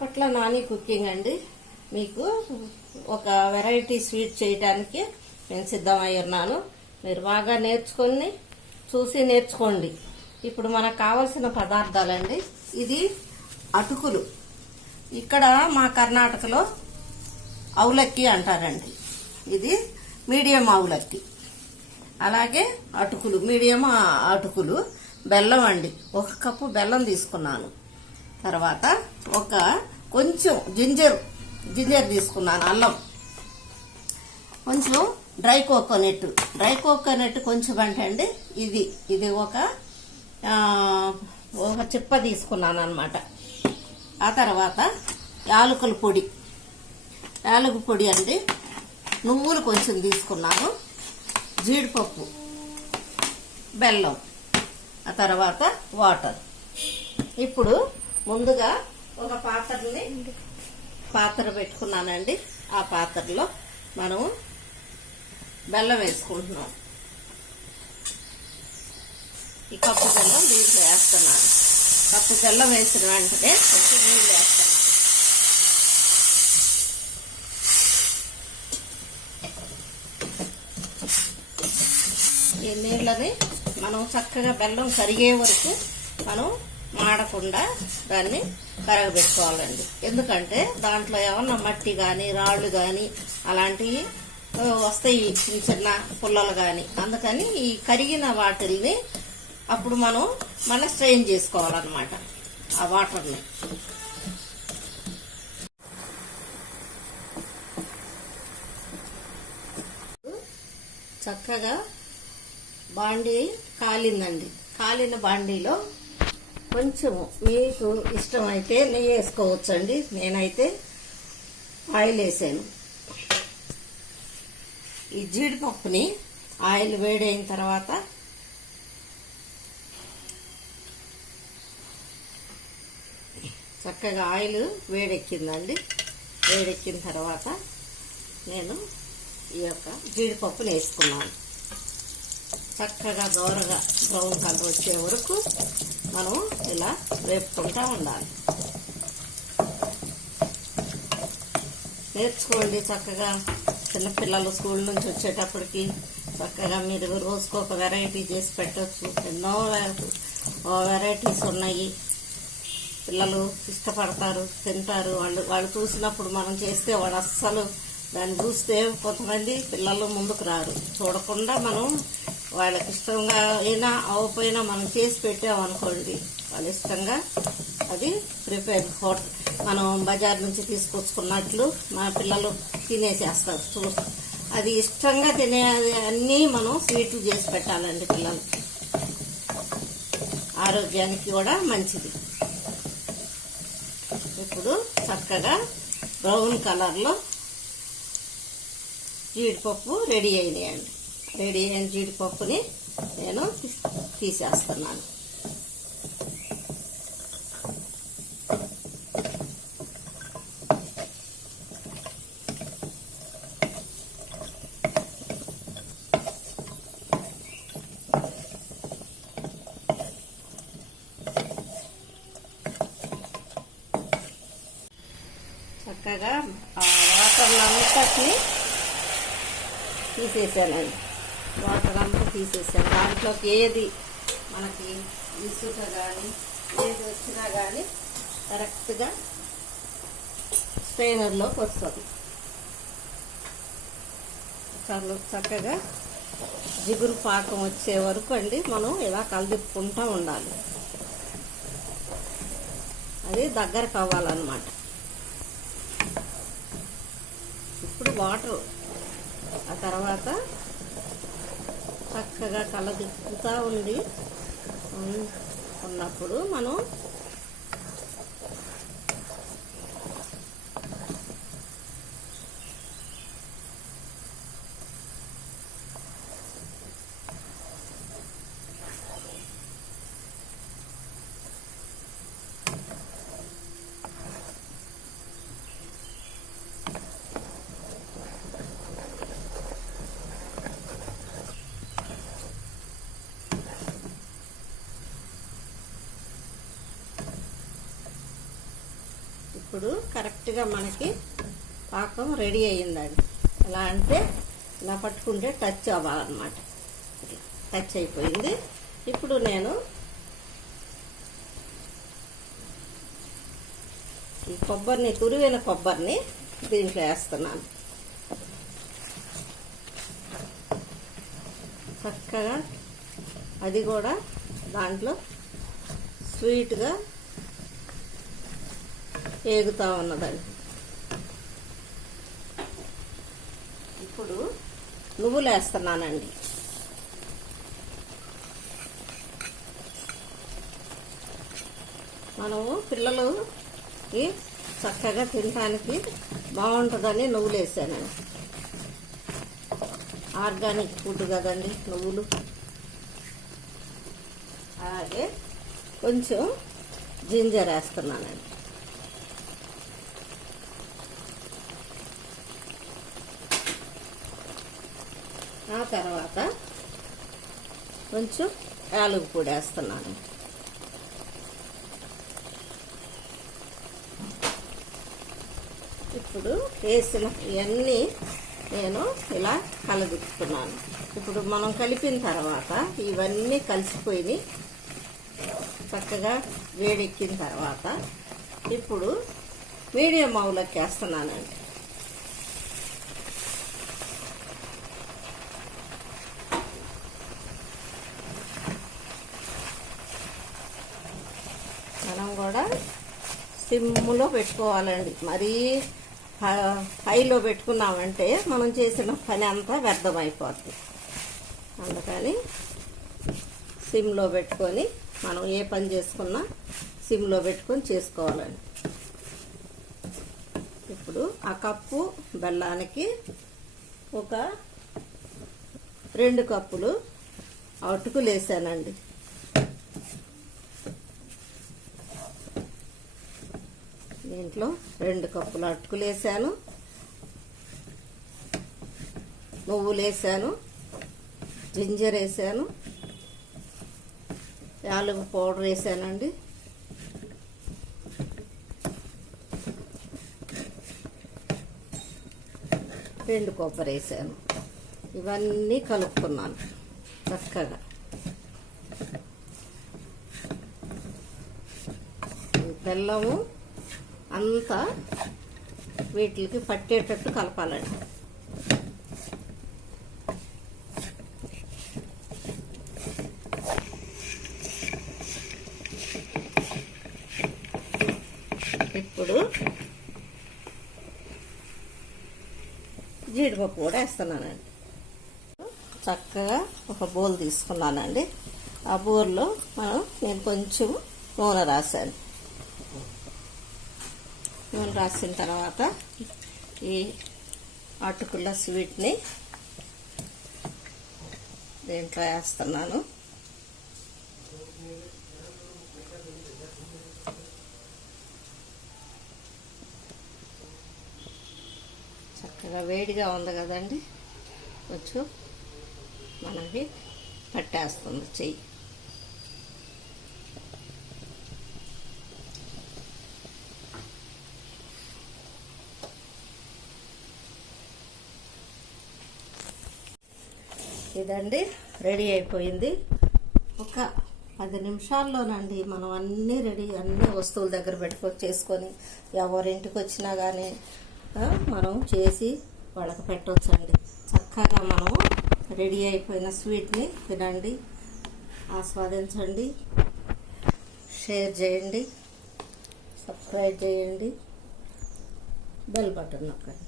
Bapatla Nani cooking అండి. మీకు ఒక వెరైటీ స్వీట్ చేయడానికి నేను సిద్ధమై ఉన్నాను. మీరు బాగా చూసి నేర్చుకోండి. ఇప్పుడు మనకు కావలసిన పదార్థాలండి. ఇది అటుకులు. ఇక్కడ మా కర్ణాటకలో అవులక్కి అంటారండి. ఇది మీడియం అవులక్కి. అలాగే అటుకులు, మీడియం అటుకులు. బెల్లం అండి, 1 కప్పు బెల్లం తీసుకున్నాను. తర్వాత కొంచెం జింజర్ తీసుకున్నాను, అల్లం. కొంచెం డ్రై కోకోనట్ కొంచెం అంటే అండి ఇది ఒక చిప్ప తీసుకున్నాను అనమాట. ఆ తర్వాత యాలకుల పొడి అండి, నువ్వులు కొంచెం తీసుకున్నాను, జీడిపప్పు, బెల్లం, ఆ తర్వాత వాటర్. ఇప్పుడు ముందుగా ఒక పాత్ర పెట్టుకున్నానండి. ఆ పాత్రలో మనం బెల్లం వేసుకుంటున్నాం. ఈ కప్పు బెల్లం దీంట్లో వేస్తున్నాను. కప్పు బెల్లం వేసిన వెంటనే కొంచెం నీళ్ళు వేస్తున్నాను. ఈ నీళ్ళని మనం చక్కగా బెల్లం కరిగే వరకు మనం మాడకుండా దాన్ని కరగబెట్టుకోవాలండి. ఎందుకంటే దాంట్లో ఏమన్నా మట్టి కానీ రాళ్ళు కానీ అలాంటివి వస్తాయి, చిన్న పుల్లలు కానీ. అందుకని ఈ కరిగిన వాటిల్ని అప్పుడు మనం స్ట్రెయిన్ చేసుకోవాలన్నమాట ఆ వాటర్ని. చక్కగా బాండీ కాలిందండి. కాలిన బాండీలో కొంచెం మీకు ఇష్టమైతే నెయ్యి వేసుకోవచ్చండి. నేనైతే ఆయిల్ వేసాను. ఈ జీడిపప్పుని ఆయిల్ వేడైన తర్వాత చక్కగా ఆయిల్ వేడెక్కిందండి. వేడెక్కిన తర్వాత నేను ఈ యొక్క జీడిపప్పుని వేసుకున్నాను. చక్కగా దోరగా బ్రౌన్ కలర్ వచ్చే వరకు మనం ఇలా వేపుకుంటూ ఉండాలి. నేర్చుకోండి చక్కగా. చిన్నపిల్లలు స్కూల్ నుంచి వచ్చేటప్పటికి చక్కగా మీరు రోజుకొక వెరైటీ చేసి పెట్టచ్చు. ఎన్నో వెరైటీస్ ఉన్నాయి. పిల్లలు ఇష్టపడతారు, తింటారు. వాళ్ళు చూసినప్పుడు మనం చేస్తే వాళ్ళు అస్సలు దాన్ని చూస్తే కొంతమంది పిల్లలు ముందుకు రారు. చూడకుండా మనం వాళ్ళకి ఇష్టంగా అయినా అవ్వకపోయినా మనం చేసి పెట్టామనుకోండి, వాళ్ళు ఇష్టంగా అది ప్రిపేర్ మనం బజార్ నుంచి తీసుకొచ్చుకున్నట్లు మా పిల్లలు తినేసేస్తారు. అది ఇష్టంగా తినేది అన్నీ మనం స్వీట్లు చేసి పెట్టాలండి. పిల్లలు ఆరోగ్యానికి కూడా మంచిది. ఇప్పుడు చక్కగా బ్రౌన్ కలర్లో జీడిపప్పు రెడీ అయినాయండి. రెడీ అయిన జీడిపప్పుని నేను తీసేస్తున్నాను. చక్కగా వాటర్లో అంతటిని తీసేసానండి. వాటర్ అంతా తీసేసాను. దాంట్లోకి ఏది మనకి ఇసుక కానీ ఏది వచ్చినా కానీ కరెక్ట్గా స్ట్రైనర్లోకి వస్తుంది. చక్కగా జిగురు పాకం వచ్చే వరకు అండి మనం ఇలా కలదిప్పుకుంటూ ఉండాలి. అది దగ్గరకు అవ్వాలన్నమాట. ఇప్పుడు వాటర్, ఆ తర్వాత చక్కగా కలదిప్పుతూ ఉన్నప్పుడు మనం ఇప్పుడు కరెక్ట్గా మనకి పాకం రెడీ అయ్యిందండి. ఎలా అంటే ఇలా పట్టుకుంటే టచ్ అవ్వాలన్నమాట. టచ్ అయిపోయింది. ఇప్పుడు నేను ఈ కొబ్బరిని, తురివిన కొబ్బరిని దీంట్లో వేస్తున్నాను. చక్కగా అది కూడా దాంట్లో స్వీట్గా వేగుతూ ఉన్నదండి. ఇప్పుడు నువ్వులు వేస్తున్నానండి. మనము పిల్లలకి చక్కగా తినడానికి బాగుంటుందని నువ్వులు వేసానండి. ఆర్గానిక్ ఫుడ్ కదండి నువ్వులు. అలాగే కొంచెం జింజర్ వేస్తున్నానండి. ఆ తర్వాత కొంచెం యాలకుల పొడి వేస్తున్నాను. ఇప్పుడు వేసిన ఇవన్నీ నేను ఇలా కలదిప్పుతున్నాను. ఇప్పుడు మనం కలిపిన తర్వాత ఇవన్నీ కలిసిపోయి చక్కగా వేడెక్కిన తర్వాత ఇప్పుడు మీడియం మౌలకి వేస్తున్నానండి. మనం కూడా సిమ్లో పెట్టుకోవాలండి. మరీ హైలో పెట్టుకున్నామంటే మనం చేసిన పని అంతా వ్యర్థమైపోతుంది. అందుకని సిమ్లో పెట్టుకొని మనం ఏ పని చేసుకున్నా సిమ్లో పెట్టుకొని చేసుకోవాలండి. ఇప్పుడు ఆ కప్పు బెల్లానికి ఒక 2 కప్పులు అటుకులు వేసానండి. దీంట్లో 2 కప్పులు అటుకులు వేసాను, నువ్వులు వేసాను, జింజర్ వేసాను, యాలకుల పౌడర్ వేసానండి. రెండు కొబ్బరి వేసాను. ఇవన్నీ కలుపుకున్నాను చక్కగా. బెల్లము అంతా వీటికి పట్టేటట్టు కలపాలండి. ఇప్పుడు జీడిపప్పు కూడా వేస్తున్నానండి. చక్కగా ఒక బౌల్ తీసుకున్నానండి. ఆ బౌల్లో నేను కొంచెం నూనె రాశాను. నూనె రాసిన తర్వాత ఈ అటుకుల స్వీట్ని దీంట్లో వేస్తున్నాను. చక్కగా వేడిగా ఉంది కదండి, కొంచెం మనకి పట్టేస్తుంది చెయ్యి. ఇదండి రెడీ అయిపోయింది. ఒక 10 నిమిషాల్లోనండి మనం అన్నీ అన్ని వస్తువుల దగ్గర పెట్టుకొని చేసుకొని ఎవరింటికి వచ్చినా కానీ మనం చేసి వాళ్ళకి పెట్టవచ్చండి. చక్కగా మనము రెడీ అయిపోయిన స్వీట్ని తినండి, ఆస్వాదించండి, షేర్ చేయండి, సబ్స్క్రైబ్ చేయండి, బెల్ బటన్ నొక్కండి.